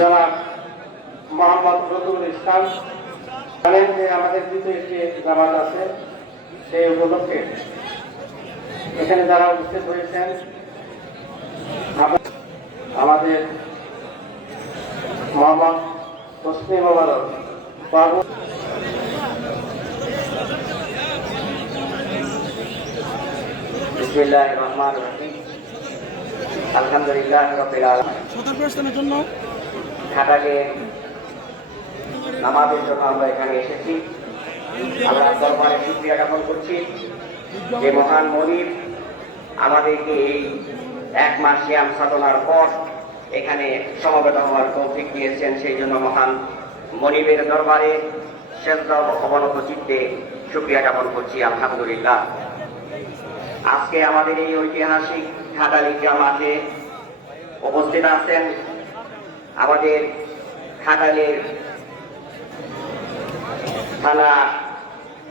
যারা মোহাম্মদ রতুল ইসলাম জানেন যে আমাদের দ্বিতীয় একটি জামাত আছে, সেই উপলক্ষে এখানে যারা উপস্থিত হয়েছেন, আমাদের মোহাম্মদ হোসনি মোবারক বাবু। বিসমিল্লাহ রহমান রহিম। আলহামদুলিল্লাহ রবিল আলম সতর্কস্থানের জন্য ঘাটালে নামাজের জন্য আমরা এখানে এসেছি। আল্লাহ দরবারে শুক্রিয়া জ্ঞাপন করছি যে মহান মনির আমাদেরকে এই এক মাস শ্যাম সাধনার পর এখানে সমবেত হওয়ার তৌফিক দিয়েছেন। সেই জন্য মহান মনিবের দরবারে শ্রদ্ধা অবনত চিত্তে শুক্রিয়া জ্ঞাপন করছি। আলহামদুলিল্লাহ। আজকে আমাদের এই ঐতিহাসিক ঘাটালি জামাতে উপস্থিত আছেন আমাদের ঘাটালের থানা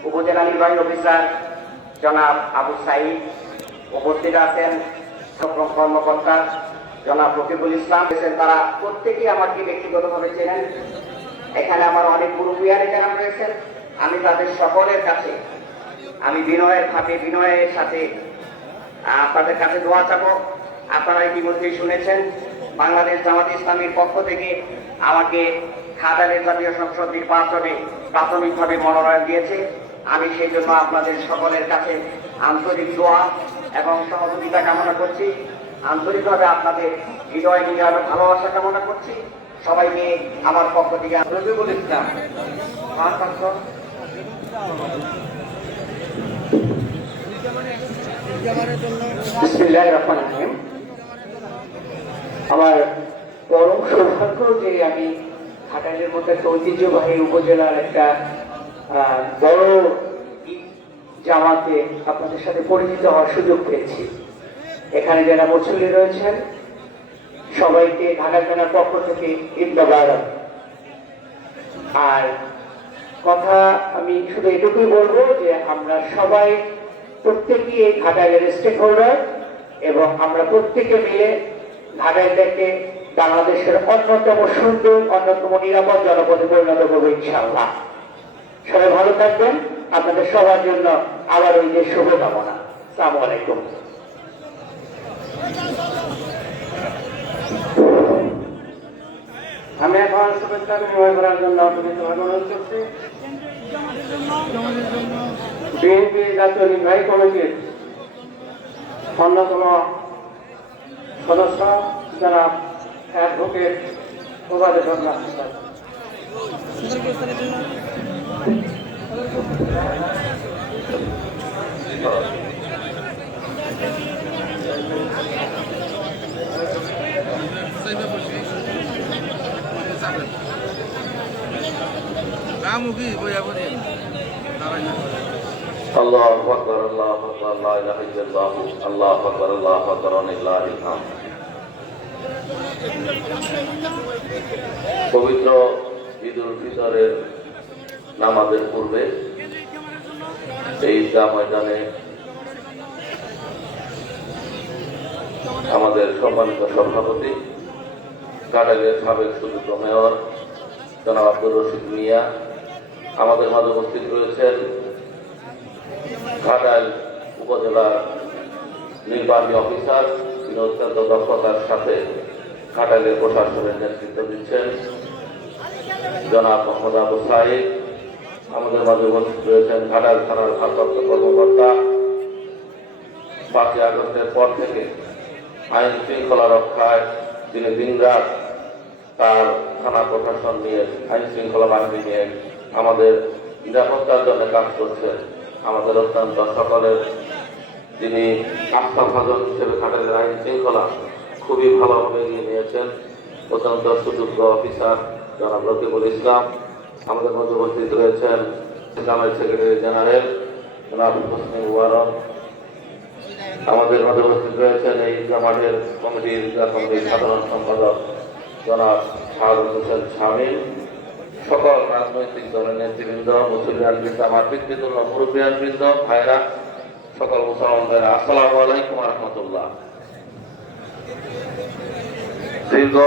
উপজেলা নির্বাহী অফিসার জনাব আবু সাইদ উপস্থিত আছেন। কর্মকর্তা জনাব রফিকুল ইসলাম। এসেছেন তারা প্রত্যেকেই আমাকে ব্যক্তিগতভাবে চেনেন। এখানে আমার অনেক মুরব্বিয়ারে জানান রয়েছেন, আমি তাদের সকলের কাছে, আমি বিনয়ের ভাবে বিনয়ের সাথে আপনাদের কাছে দোয়া চাবো। আপনারা ইতিমধ্যেই শুনেছেন বাংলাদেশ জামাত ইসলামীর পক্ষ থেকে আমাকে খাদারের জাতীয় সংসদ নির্বাচনে প্রাথমিকভাবে মনোনয়ন দিয়েছে। আমি সেই জন্য আপনাদের সকলের কাছে আন্তরিক দোয়া এবং সহযোগিতা কামনা করছি। আন্তরিকভাবে আপনাদের হৃদয় নিরাল ভালোবাসা কামনা করছি। সবাইকে আমার পক্ষ থেকে রবিউল ইসলাম রহমান রহিম। আমার পরম সৌভাগ্য যে আমি ঘাটালের মধ্যে একটা ঐতিহ্যবাহী উপজেলার একটা বড় জামাতে আপনাদের সাথে পরিচিত হওয়ার সুযোগ পেয়েছি। এখানে যারা মুসল্লি রয়েছেন, সবাইকে ঢাকা জেলার পক্ষ থেকে মোবারক। আর কথা আমি শুধু এটুকুই বলব যে আমরা সবাই প্রত্যেকেই ঘাটালের স্টেক হোল্ডার এবং আমরা প্রত্যেকে মিলে ঘাটালটাকে বাংলাদেশের অন্যতম সুন্দর, অন্যতম নিরাপদ জনপদে পরিণত করব ইনশাল্লাহ সবাই ভালো থাকবেন। আপনাদের সবার জন্য আবার ওই যে শুভকামনা। সালাম আলাইকুম। আমি এখন শুভেচ্ছা বিনিময় করার জন্য বিএনপি জাতীয় নির্বাহী কমিটির অন্যতম সদস্য যারা অ্যাডভোকেট প্রবাদে রামুখী বইয়া বলি দাঁড়াই না। আল্লাহ আল্লাহ আল্লাহ পবিত্র ঈদুল ফিতরের নামাজের পূর্বে এই ময়দানে আমাদের সম্মানিত সভাপতি কাটালের সাবেক সুযোগ্য মেয়র জনাব আব্দুল রশিদ মিয়া, আমাদের মাঝে উপস্থিত রয়েছেন ঘাটাইল উপজেলার নির্বাহী অফিসার তিনি অত্যন্ত দক্ষতার সাথে ঘাটাইলের প্রশাসনের নেতৃত্ব দিচ্ছেন, জনাব মোহাম্মদ আবু সাইদ। আমাদের মাঝে উপস্থিত রয়েছেন ঘাটাইল থানার ভারপ্রাপ্ত কর্মকর্তা। পাঁচই আগস্টের পর থেকে আইন শৃঙ্খলা রক্ষায় তিনি দিনরাত তার থানা প্রশাসন নিয়ে আইন শৃঙ্খলা বাহিনী নিয়ে আমাদের নিরাপত্তার জন্য কাজ করছেন আমাদের অত্যন্ত সকলের যিনি আস্থাভাজন হিসেবে ঘাটালের আইন শৃঙ্খলা খুবই ভালোভাবে এগিয়ে নিয়েছেন। অত্যন্ত সুযোগ্য অফিসার জনাব রকিবুল ইসলাম। আমাদের মধ্যে উপস্থিত রয়েছেন ইসলামের সেক্রেটারি জেনারেল জনাব হোসনি আমাদের মধ্যে উপস্থিত রয়েছেন এই জামাতের কমিটির কমিটির সাধারণ সম্পাদক জনাব শাহাদ হোসেন শামিল সকল রাজনৈতিক দলের নেতৃবৃন্দ মুসলিয়ান বৃন্দ আমার পিতৃতুল্য মুরব্বিয়ান বৃন্দ ভাইরা সকল মুসলমান ভাইরা আসসালামু আলাইকুম রহমতুল্লাহ। দীর্ঘ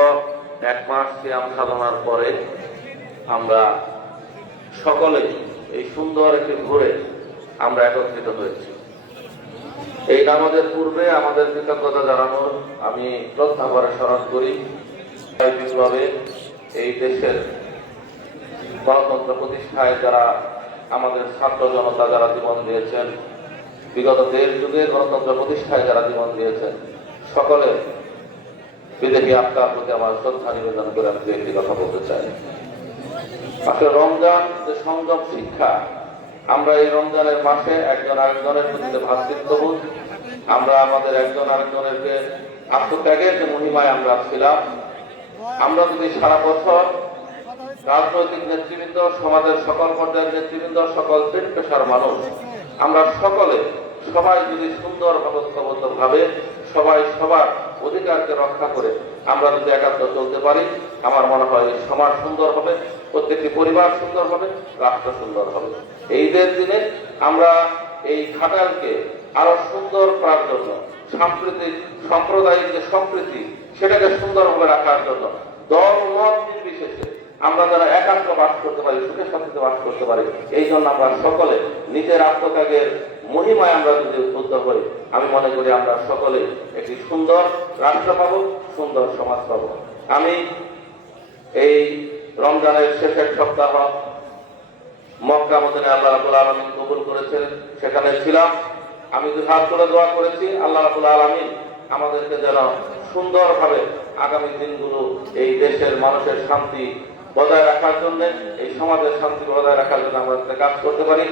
এক মাস সিয়াম সাধনার পরে আমরা সকলে এই সুন্দর একটি ঘুরে আমরা একত্রিত হয়েছি। এই নামাজের পূর্বে আমাদের কৃতজ্ঞতা জানানোর আমি করে স্মরণ করি। এই দেশের গণতন্ত্র প্রতিষ্ঠায় যারা আমাদের ছাত্র জনতা যারা জীবন দিয়েছেন, বিগত দেড় যুগে গণতন্ত্র প্রতিষ্ঠায় যারা জীবন দিয়েছেন, সকলে বিদেশি আত্মার প্রতি আমার শ্রদ্ধা নিবেদন করে আমি একটি কথা বলতে চাই। আসলে রমজান যে সংযম শিক্ষা, আমরা এই রমজানের মাসে একজন আরেকজনের প্রতি যে ভ্রাতৃত্ববোধ আমরা আমাদের একজন আরেকজনেরকে আত্মত্যাগের যে মহিমায় আমরা ছিলাম, আমরা যদি সারা বছর রাজনৈতিক নেতৃবৃন্দ, সমাজের সকল পর্যায়ের নেতৃবৃন্দ, সকল পেট পেশার মানুষ। আমরা সকলে সবাই যদি সুন্দর ব্যবস্থাবদ্ধ ভাবে সবাই সবার অধিকারকে রক্ষা করে আমরা যদি একাত্ম চলতে পারি, আমার মনে হয় সমাজ সুন্দর হবে, প্রত্যেকটি পরিবার সুন্দর হবে, রাষ্ট্র সুন্দর হবে। এই দিনে আমরা এই খাটালকে আরও সুন্দর করার জন্য, সাম্প্রতিক সাম্প্রদায়িক যে সম্প্রীতি, সেটাকে সুন্দরভাবে রাখার জন্য দল মত নির্বিশেষে আমরা যারা একান্ত বাস করতে পারি, সুখে শান্তিতে বাস করতে পারি, এই জন্য আমরা সকলে নিজের আত্মত্যাগের মহিমায় আমরা যদি উদ্বুদ্ধ হই, আমি মনে করি আমরা সকলে একটি সুন্দর রাষ্ট্র পাবো, সুন্দর সমাজ পাবো। আমি এই রমজানের শেষের সপ্তাহ মক্কা মদিনে আল্লাহ রাবুল আলমিন কবুল করেছেন, সেখানে ছিলাম। আমি দু হাত করে দোয়া করেছি, আল্লাহ রাবুল আলমিন আমাদেরকে যেন সুন্দরভাবে আগামী দিনগুলো এই দেশের মানুষের শান্তি বজায় রাখার জন্য, এই সমাজের শান্তি বজায় রাখার জন্য আমাদের কাজ করতে পারি।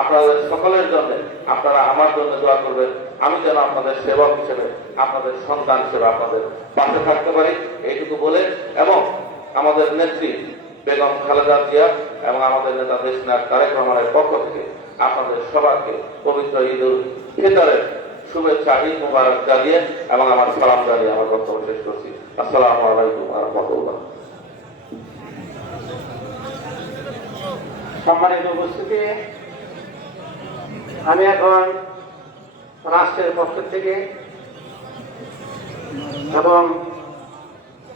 আপনাদের সকলের জন্য, আপনারা আমার জন্য দোয়া করবেন। আমি যেন আপনাদের সেবক হিসেবে, আপনাদের সন্তান হিসেবে আপনাদের পাশে থাকতে পারি। এইটুকু বলে, এবং আমাদের নেত্রী বেগম খালেদা জিয়া এবং আমাদের নেতা দেশনাথ তারেক রহমানের পক্ষ থেকে আপনাদের সবাইকে পবিত্র ঈদ উল ফিতরের শুভেচ্ছা, ঈদ মুবারক জানিয়ে এবং আমার সালাম জানিয়ে আমার বক্তব্য শেষ করছি। আসসালামু আলাইকুম রহমতুল্লাহ। সম্মানিত উপস্থিতি, আমি এখন রাষ্ট্রের পক্ষ থেকে এবং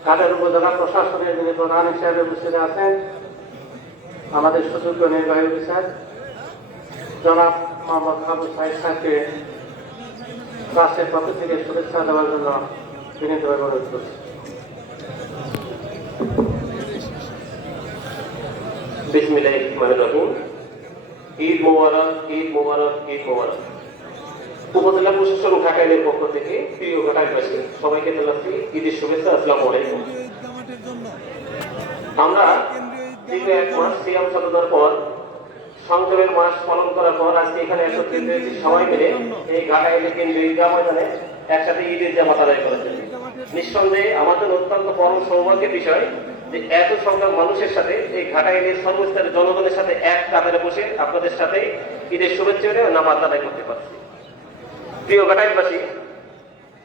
কাদের উপজেলা প্রশাসনের যিনি প্রধান হিসাবে উপস্থিত আছেন, আমাদের সুযোগ্য নির্বাহী অফিসার জনাব মোহাম্মদ আবু সাইদ সাহেবকে রাষ্ট্রের পক্ষ থেকে শুভেচ্ছা দেওয়ার জন্য বিনীতভাবে অনুরোধ করছি। বিসমিল্লাহ ঈদ উপজেলা প্রশাসন ঘাটাইলের পক্ষ থেকে প্রিয় সবাইকে জানাচ্ছি ঈদের শুভেচ্ছা, আসসালামু আমরা এক মাস সিয়াম পর সংযমের মাস পালন করার পর আজকে এখানে একত্রিত সবাই মিলে এই ঘাটাইলে কেন্দ্রীয় ঈদগাহ ময়দানে একসাথে ঈদের জামাত আদায় করার নিঃসন্দেহে আমাদের অত্যন্ত পরম সৌভাগ্যের বিষয় যে এত সংখ্যক মানুষের সাথে এই ঘাটাইলের সর্বস্তরের জনগণের সাথে এক কাতারে বসে আপনাদের সাথে ঈদের শুভেচ্ছা নামাজ আদায় করতে পারছি। প্রিয় ঘাটাইলবাসী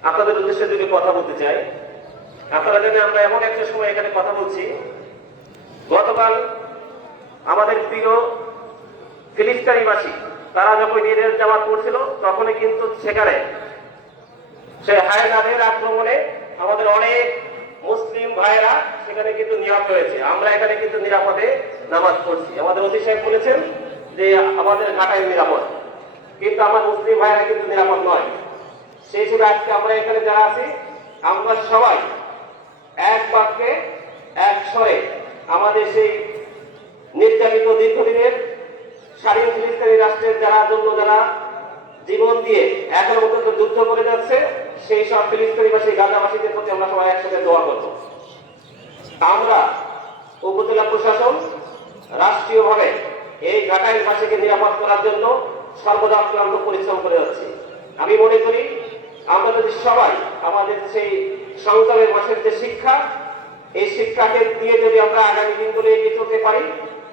আপনাদের উদ্দেশ্যে যদি কথা বলতে চাই। আপনারা জানেন আমরা এমন একটা সময় এখানে কথা বলছি। গতকাল আমাদের প্রিয় ফিলিস্তানিবাসী, তারা যখন ঈদের জামাত পড়ছিল তখনই কিন্তু সেখানে সে হায়নাদের আক্রমণে আমাদের অনেক মুসলিম ভাইয়েরা সেখানে কিন্তু নিরাপদ হয়েছে আমরা এখানে কিন্তু নিরাপদে নামাজ পড়ছি। আমাদের ওসি সাহেব বলেছেন যে আমাদের ঘাটায় নিরাপদ। কিন্তু আমার মুসলিম ভাইয়েরা কিন্তু নিরাপদ নয়। সেই হিসেবে আজকে আমরা এখানে যারা আছি, আমরা সবাই এক বাক্যে, এক স্বরে আমাদের সেই নির্যাতিত দীর্ঘদিনের স্বাধীন ফিলিস্তিনি রাষ্ট্রের যারা জন্য যারা জীবন দিয়ে এখনও পর্যন্ত যুদ্ধ করে যাচ্ছে, সেই সব ফিলিস্তিনিবাসী গাজাবাসীদের প্রতি আমরা সবাই একসাথে দোয়া করব। আমরা উপজেলা প্রশাসন রাষ্ট্রীয়ভাবে এই ঘাটাইল বাসীকে নিরাপদ করার জন্য সর্বদা অক্লান্ত পরিশ্রম করে যাচ্ছি। আমি মনে করি, আমরা যদি সবাই আমাদের সেই সংসারের মাসের যে শিক্ষা, এই শিক্ষাকে দিয়ে যদি আমরা আগামী দিনগুলো এগিয়ে চলতে পারি,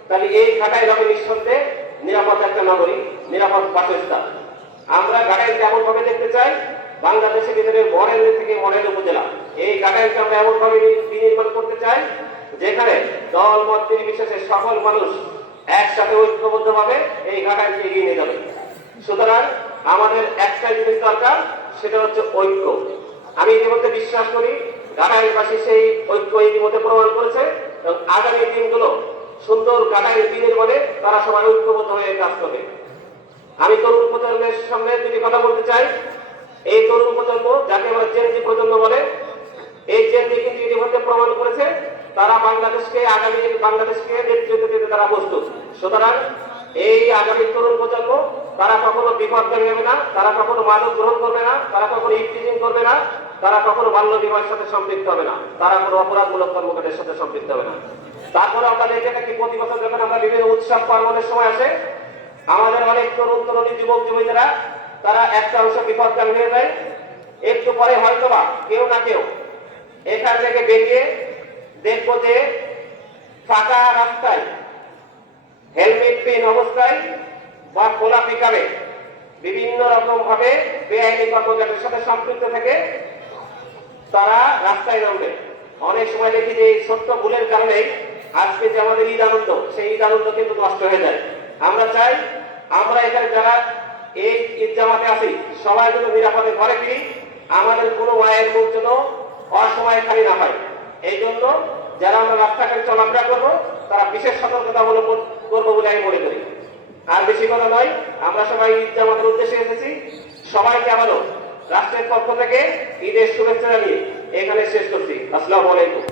তাহলে এই ঘাটাইল হবে নিঃসন্দেহে নিরাপদ একটা নগরী নিরাপদ বাসস্থান। আমরা গাড়াইলকে এমন ভাবে দেখতে চাই? বাংলাদেশের ভিতরে মডেল থেকে মডেল উপজেলা, এই গাড়াইলকে আমরা এমন ভাবে বিনির্মাণ করতে চাই যেখানে দল মত নির্বিশেষে সকল মানুষ একসাথে ঐক্যবদ্ধ ভাবে এই ঘাটাইলকে এগিয়ে নিয়ে যাবে। সুতরাং আমাদের একটা জিনিস দরকার, সেটা হচ্ছে ঐক্য। আমি ইতিমধ্যে বিশ্বাস করি ঘাটাইলবাসী সেই ঐক্য ইতিমধ্যে প্রমাণ করেছে এবং আগামী দিনগুলো সুন্দর কাটাই দিনের বলে তারা সবাই ঐক্যবদ্ধ হয়ে কাজ করবে। আমি তরুণ প্রজন্মের সঙ্গে দুটি কথা বলতে চাই। এই তরুণ প্রজন্ম যাকে আমরা জেনজি প্রজন্ম বলে, এই জেনজি কিন্তু ইতিমধ্যে প্রমাণ করেছে, তারা বাংলাদেশকে, আগামী বাংলাদেশকে নেতৃত্ব দিতে তারা প্রস্তুত। সুতরাং এই আগামী তরুণ প্রজন্ম, তারা কখনো বিপদগামী হবে না, তারা কখনো মাদক গ্রহণ করবে না, তারা কখনো ইফটিজিং করবে না, তারা কখনো বাল্য বিবাহের সাথে সম্পৃক্ত হবে না, তারা কোনো অপরাধমূলক কর্মকাণ্ডের সাথে সম্পৃক্ত হবে না। তারপরে আমরা দেখে থাকি প্রতি বছর যখন আমরা বিভিন্ন উৎসব পার্বণের সময় আসে আমাদের অনেক তরুণ তরুণী, যুবক যুবতীরা, তারা একটা অংশ বিপদগামী হয়ে যায়। একটু পরে হয়তোবা কেউ না কেউ এখান থেকে বেরিয়ে দেখব যে ফাঁকা রাস্তায় হেলমেট পেন অবস্থায় বা খোলা পিকাবে বিভিন্ন রকম ভাবে বেআইনি কর্মকাণ্ডের সাথে সম্পৃক্ত থেকে তারা রাস্তায় নামবে। অনেক সময় দেখি যে ছোট্ট ভুলের কারণে আজকে যে আমাদের ঈদ আনন্দ, সেই ঈদ আনন্দ কিন্তু নষ্ট হয়ে যায়। আমরা চাই আমরা এখানে যারা এই ঈদ জামাতে আছি, সবাই যেন নিরাপদে ঘরে ফিরি। আমাদের কোনো মায়ের মুখ যেন অসময়ে খালি না হয়। এই জন্য যারা আমরা রাস্তাঘাটে চলাফেরা করব, তারা বিশেষ সতর্কতা অবলম্বন করব বলে আমি মনে করি। আর বেশি কথা নয়, আমরা সবাই ঈদ জামাতের উদ্দেশ্যে এসেছি। সবাইকে আবারও রাষ্ট্রের পক্ষ থেকে ঈদের শুভেচ্ছা জানিয়ে এখানে শেষ করছি। আসসালামু আলাইকুম।